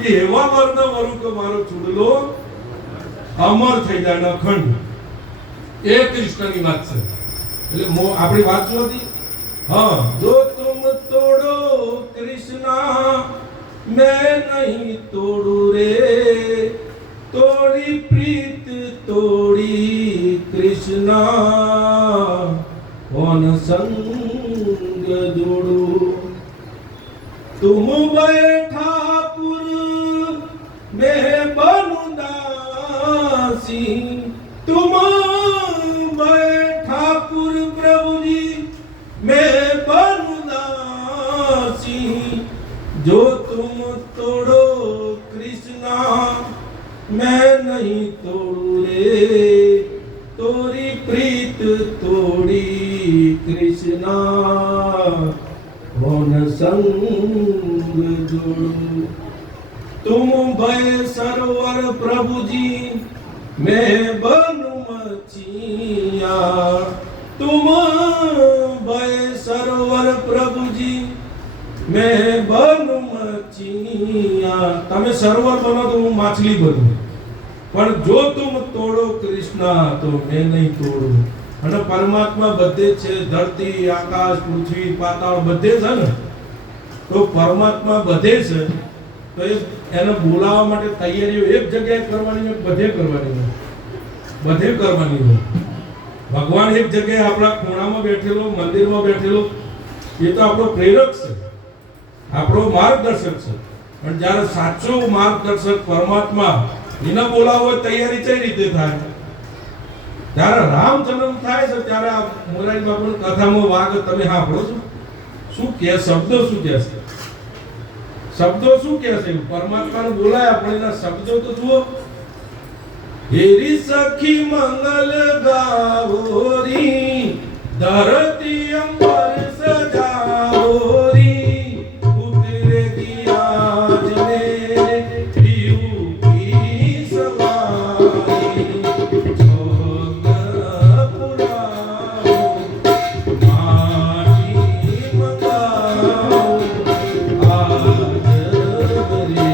કે એવા વર્ણ વરું કે મારો ચૂડલો અમર થઈ જાય, અખંડ. એ કૃષ્ણની વાત છે. એટલે આપણી વાત શું હતી? हाँ, जो तुम तोड़ो कृष्णा मैं नहीं तोड़ू रे, तोड़ी प्रीत तोड़ी कृष्णा कौन संग जोड़ू. तुम बैठा पुर मैं बनू दासी, तुम बैठा पुर प्रभु जी मैं बनू दासी. जो तुम तोड़ो कृष्णा मैं नहीं तोड़ू रे, तोरी प्रीत तोड़ी कृष्णा कौन संग जोड़ू. तुम भय सरोवर प्रभु जी मैं बनू मछिया, तुम भय सरोवर प्रभु जी मैं बनू मछिया. તમે સરોવર બનો તો હું માછલી બનું, પણ જો તુમ તોડો કૃષ્ણ તો મેં નહીં તોડું. અને પરમાત્મા બધે છે, ધરતી આકાશ પૃથ્વી પાતાળ બધે છે ને, તો પરમાત્મા બધે છે. તો એને બોલાવવા માટે તૈયારીઓ એક જગ્યાએ કરવાની હોય, બધે કરવાની હોય, બધે કરવાની હોય. ભગવાન એક જગ્યાએ આપણા ખૂણામાં બેઠેલો, મંદિરમાં બેઠેલો, એ તો આપણો પ્રેરક છે, આપણો માર્ગદર્શક છે. પણ જ્યારે સાચો માર્ગદર્શક પરમાત્મા એને બોલાવો હોય, તૈયારી કઈ રીતે થાય? જ્યારે રામ જન્મ થાય છે ત્યારે આ મોરારી બાપુની કથામાં વાગ તમે સાંભળો છો, શું કે શબ્દો શું કહે છે? શબ્દો શું કહે છે? પરમાત્માને બોલાય, આપણે એના શબ્દો તો જુઓ. હેરી સખી મંગલ ગાવોરી, ધરતી અંબર સજાવોરી, ઉતરે ગિયા જને પીયું કી સવારી, જોગ પુરાવો માટી મંગાવો આજ રે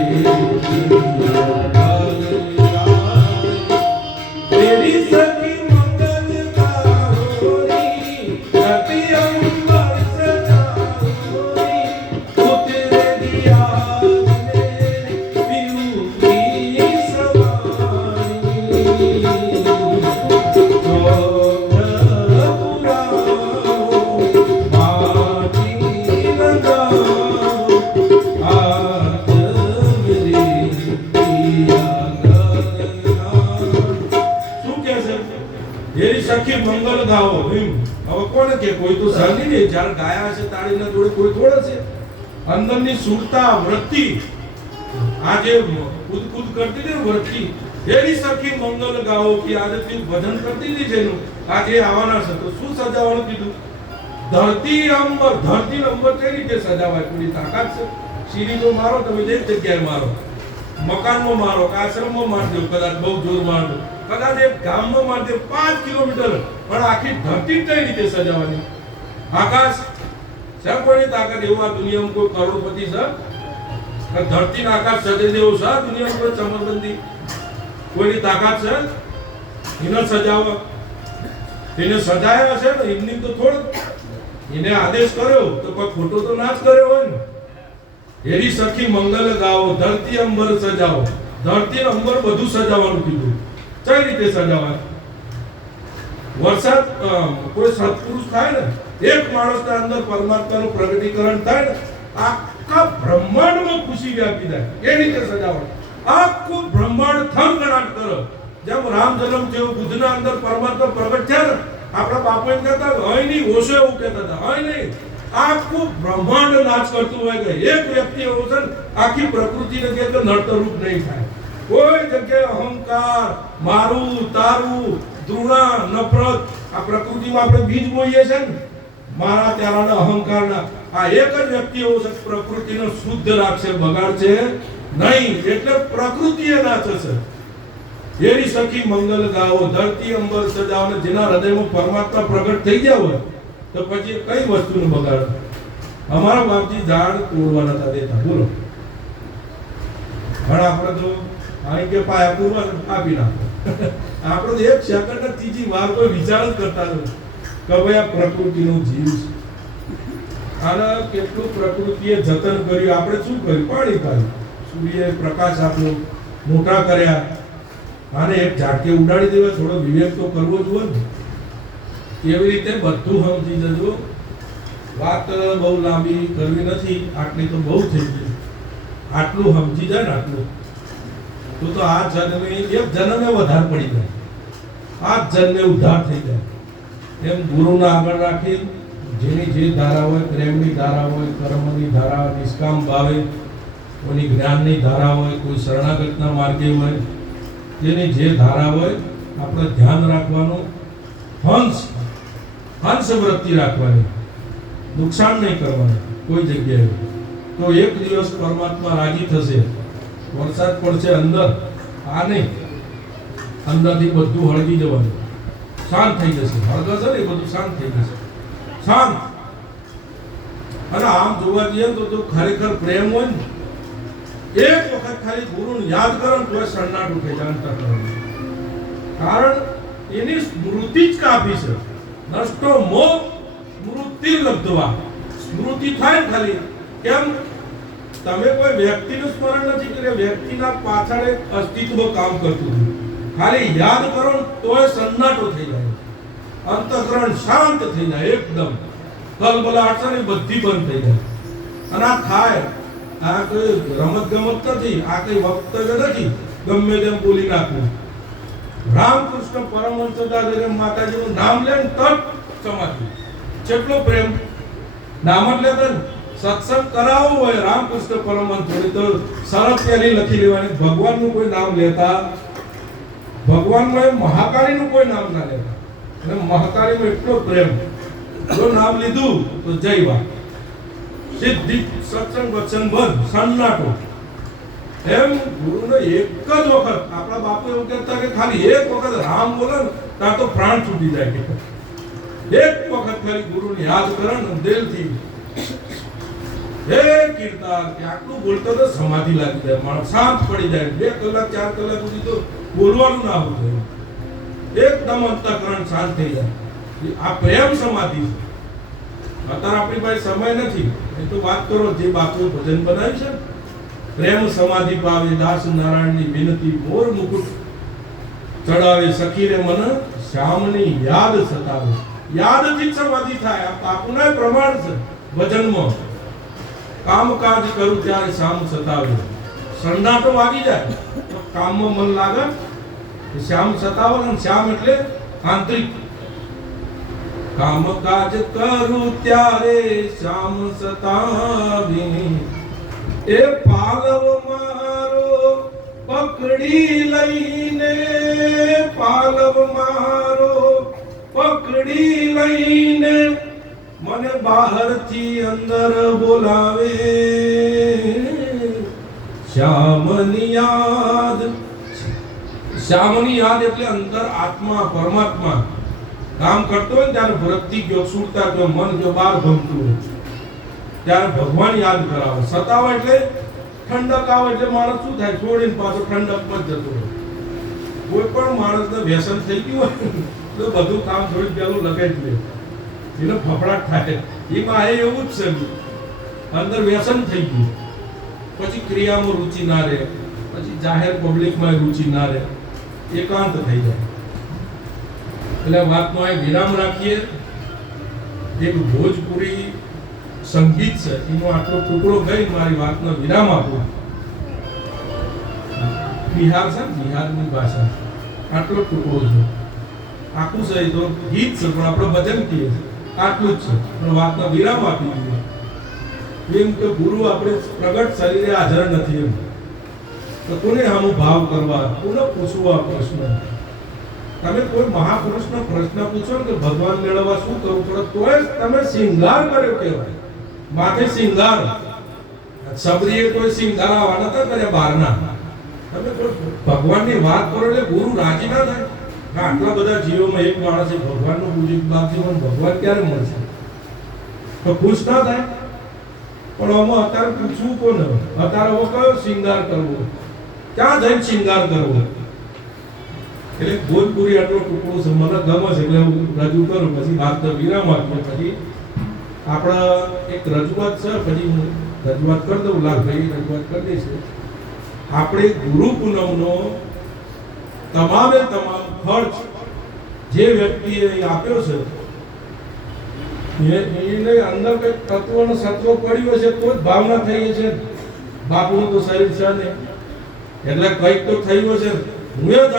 શકે, કોઈ તો સહની નહીં. જ્યારે ગાયા હશે તાળીના જોડે કોઈ તોડે છે. અંદરની સુરતા વૃત્તિ, આજે કૂદ કરતી ને વૃત્તિ, એની સખી મંગલ ગાઓ કે આજે તું ભજન કરતી હતી જેનું આજે આવવાના છે. તો શું સજાવવાનું કીધું? ધરતી અંબર. ધરતી અંબર કઈ રીતે સજાવાય? થોડી તાકાત છે. સીડી તો મારો, તમે એક જગ્યાએ મારો, મકાનમાં મારો, આશ્રમમાં મારી દો, કદાચ બહુ જોર મારજો, કદાચ એક ગામમાં મારી દો 5 કિલોમીટર, પણ આખી ધરતી કઈ રીતે સજાવવાની? આકાશ છે કોઈની તાકાત? એવું આ દુનિયામાં કોઈ કરોડપતિ છે? ધરતીના આકાશ સજાવી દેવો છે દુનિયામાં કોઈ ચમરબંધી? કોઈની તાકાત છે એને સજાવવા? એને સજાયા છે ને એમની તો થોડું, એને આદેશ કર્યો તો કોઈ ખોટો તો ના જ કર્યો હોય ને. એની સખી મંગલ ગાઓ, ધરતી અંબર સજાવો. ધરતી અંબર બધું સજાવવાનું કીધું. કઈ રીતે સજાવાય? વરસાદ, કોઈ સત્પુરુષ થાય ને, એક માણસના અંદર પરમાત્માનું પ્રગટીકરણ થાય ને, આખા બ્રહ્માંડમાં ખુશી વ્યાપી જાય. એ રીતે સજાવટ. આખું બ્રહ્માંડ થનગણાટ કરે. જેમ રામ જન્મ જેવું બુદ્ધના અંદર પરમાત્મા પ્રગટ થયા ને, આપણા બાપુ એમ કહેતા હોય નહીં, ઓશો એવું કહેતા હતા, હોય નહીં, આખું બ્રહ્માંડ નાચ કરતું હોય કે એક વ્યક્તિ એવો છે ને, આખી પ્રકૃતિને કે નડતરરૂપ નહીં થાય. કોઈ જગ્યાએ અહંકાર, મારું તારું, ધૃણા, નફરત, આ પ્રકૃતિમાં આપણે બીજ બોઈએ છે ને, મારા ત્યારાના અહંકારના, આ એક જ વ્યક્તિ એવો છે પ્રકૃતિને શુદ્ધ રાખશે, બગાડશે નહીં. એટલે પ્રકૃતિ એ નાચે છે. એની સખી મંગલ ગાઓ, ધરતી અંબર સજાવો. જેના હૃદયમાં પરમાત્મા પ્રગટ થઈ ગયા હોય તો પછી કઈ વસ્તુને બગાડે? અમારા બાપજી ઝાડ તોડવા નતા દેતા, બોલો. પણ આપણે તો અહીં કે પાયા પૂરવા આપી નાખો. આપણે તો એક સેકન્ડ ત્રીજી વાર કોઈ વિચાર જ કરતા નથી કે ભાઈ આ પ્રકૃતિનો જીવ છે. આને કેટલું પ્રકૃતિએ જતન કર્યું, આપણે શું કર્યું? પાણી પાડ્યું, સૂર્યએ પ્રકાશ આપ્યો, મોટા કર્યા. આને એક ઝાટકે ઉડાડી દેવા, થોડો વિવેક તો કરવો જોઈએ ને. કેવી રીતે બધું સમજી જજો. વાત બહુ લાંબી કરવી નથી, આટલી તો બહુ થઈ ગઈ. આટલું સમજી જાય ને, આટલું તો આ જન્મે એક જન્મે વધારે પડી જાય, આ જન્મે ઉદ્ધાર થઈ જાય. એમ ગુરુના આગળ રાખી, જેની જે ધારા હોય, પ્રેમની ધારા હોય, કર્મની ધારા, નિષ્કામ ભાવે, કોઈની જ્ઞાનની ધારા હોય, કોઈ શરણાગતના માર્ગે હોય, જેની જે ધારા હોય આપણે ધ્યાન રાખવાનું. હંસ વૃત્તિ રાખવાની, નુકસાન નહીં કરવાનું કોઈ જગ્યાએ. તો એક દિવસ પરમાત્મા રાજી થશે. વરસાદ પડશે અંદર, આ નહીં, અંદરથી બધું હળગી જવાનું, શાંત થઈ જશે. હળગશે ને એ બધું શાંત થઈ જશે, શાંત. અને આમ જોવા જઈએ તો ખરેખર પ્રેમ હોય ને, એક વખત ખાલી ગુરુને યાદ કરો ને તો સન્નાટું થઈ જાણતા કરવાનું. કારણ એની સ્મૃતિ જ કાપી છે. નષ્ટો મોહ સ્મૃતિ લબ્ધવા. સ્મૃતિ થાય ખાલી. કેમ? તમે કોઈ વ્યક્તિનું સ્મરણ નથી કર્યું, વ્યક્તિના પાછળ એક અસ્તિત્વ કામ કરતું હતું. ખાલી યાદ કરો તોય સન્નાટો થઈ જાય, અંતઃકરણ શાંત થઈ જાય, એકદમ કલબલાટ છે ને બધી બંધ થઈ જાય. અને આ થાય, આ કોઈ રમત ગમત નથી, આ કઈ વક્તવ્ય નથી ગમે તેમ બોલી નાખવું. રામકૃષ્ણ પરમહંસદાસ માતાજીનું નામ લે ને તરત સમાધિ. કેટલો પ્રેમ! નામ જ લેતા ને. સત્સંગ કરાવવો હોય રામકૃષ્ણ પરમહંસ જોડે તો શરત પેલી લખી લેવાની, ભગવાનનું કોઈ નામ લેતા, ભગવાનમાં મહાકાળીનું કોઈ નામ ના લેતા. અને મહાકાળીમાં એટલો પ્રેમ, જો નામ લીધું તો જય વાત, સિદ્ધિ, સત્સંગ વચન બંધ, સન્નાટો. એમ ગુરુને એક જ વખત, આપણા બાપુ એવું કહેતા કે ખાલી એક વખત રામ બોલે ને ત્યાં તો પ્રાણ છૂટી જાય. કે એક વખત ખાલી ગુરુને યાદ કરે ને દિલથી, હે કીર્તન, કે આટલું બોલતો તો સમાધિ લાગી જાય, માણસ શાંત પડી જાય. 2 કલાક 4 કલાક સુધી તો બોલવાનું ના હોતું, એકદમ અંતઃકરણ શાંત થઈ જાય. આ પ્રેમ સમાધિ છે. અત્યારે આપણી પાસે સમય નથી, એ તો વાત કરો જે બાપુએ ભજન બનાવ્યું છે. પ્રેમ સમાધિ પાવે દાસ નારાયણની વિનતી, મોર મુકુટ ચડાવે સખી રે મન શ્યામની યાદ સતાવે. યાદથી સમાધિ થાય. આ બાપુના પ્રમાણ છે ભજનમાં. કામકાજ કરું ત્યારે શ્યામ સતાવે. સન્નાટો વાગી જાય તો કામમાં મન લાગે, શ્યામ સતાવે. અને શ્યામ એટલે આંતરિક. કામ કાજ કરું ત્યારે શ્યામ સતાવી, એ પાલવ મારો પકડી લઈને, પાલવ મારો પકડી લઈને મને બહારથી અંદર બોલાવે, શ્યામની યાદ. શ્યામની યાદ એટલે અંદર આત્મા પરમાત્મા કામ કરતો હોય ત્યારે વૃત્તિ ગયો, સુરતા ગયો, મન ગયો બહાર ભમતું હોય ત્યારે ભગવાન યાદ કરાવે. સતાવે એટલે ઠંડક આવે એટલે માણસ શું થાય, છોડીને પાછો ઠંડકમાં જ જતો હોય. કોઈ પણ માણસને વ્યસન થઈ ગયું હોય તો બધું કામ થોડી પહેલું લગાવી દે, એટલે ફફડાટ થાય. એમાં એવું જ છે, અંદર વ્યસન થઈ ગયું પછી ક્રિયામાં રુચિ ના રહે, પછી જાહેર પબ્લિકમાં રુચિ ના રહે, એકાંત થઈ જાય. એટલે વાતનો અહીં વિરામ રાખીએ. એક ભોજપુરી સંગીત છે એનો આટલો ટુકડો ગઈ મારી વાતનો વિરામ આપું. બિહાર છે, બિહારની ભાષા આટલો ટુકડો છે. આખું છે તો ગીત છે પણ આપણે ભજન કહીએ છીએ, આટલું જ છે. પણ વાતનો વિરામ આપી દીધો એમ કે ગુરુ આપણે પ્રગટ શરીરે હાજર નથી, એમ તો કોને આનો ભાવ કરવા, કોને પૂછવા પ્રશ્ન. તમે કોઈ મહાપુરુષનો પ્રશ્ન પૂછો કે ભગવાન મેળવવા શું કરવું પડે, તોય તમે શિંગાર કર્યો કહેવાય. માથે શિંગાર, સબરીએ કોઈ શિંગાર આવવાના હતા કર્યા બહારના. તમે કોઈ ભગવાનની વાત કરો એટલે ગુરુ રાજી ના થાય. આટલા બધા જીવોમાં એક માણસ ભગવાનનું પૂજિત બાકી ભગવાન ક્યારે મળશે, તો ખુશ ના થાય. પણ આમાં અત્યારે પૂછવું કોને, અત્યારે હવે કયો શિંગાર કરવો, ક્યાં જઈને શિંગાર કરવો. એટલે ભોજપુરી આટલો ટુકડો છે, મને ગમે છે એટલે હું રજૂ કરું. પછી વાત વિરામ આપીએ, પછી આપણે એક રજૂઆત છે, પછી હું રજૂઆત કરી દઉં. લાલભાઈ રજૂઆત કરી દઈશ. આપણે ગુરુ પૂનમનો તમામે તમામ ખર્ચ જે વ્યક્તિએ આપ્યો છે એને અંદર કઈ તત્વનો સત્વ પડ્યો છે તો જ ભાવના થઈ છે. બાપુનું તો શરીર છે ને એટલે કંઈક તો થયું છે. હું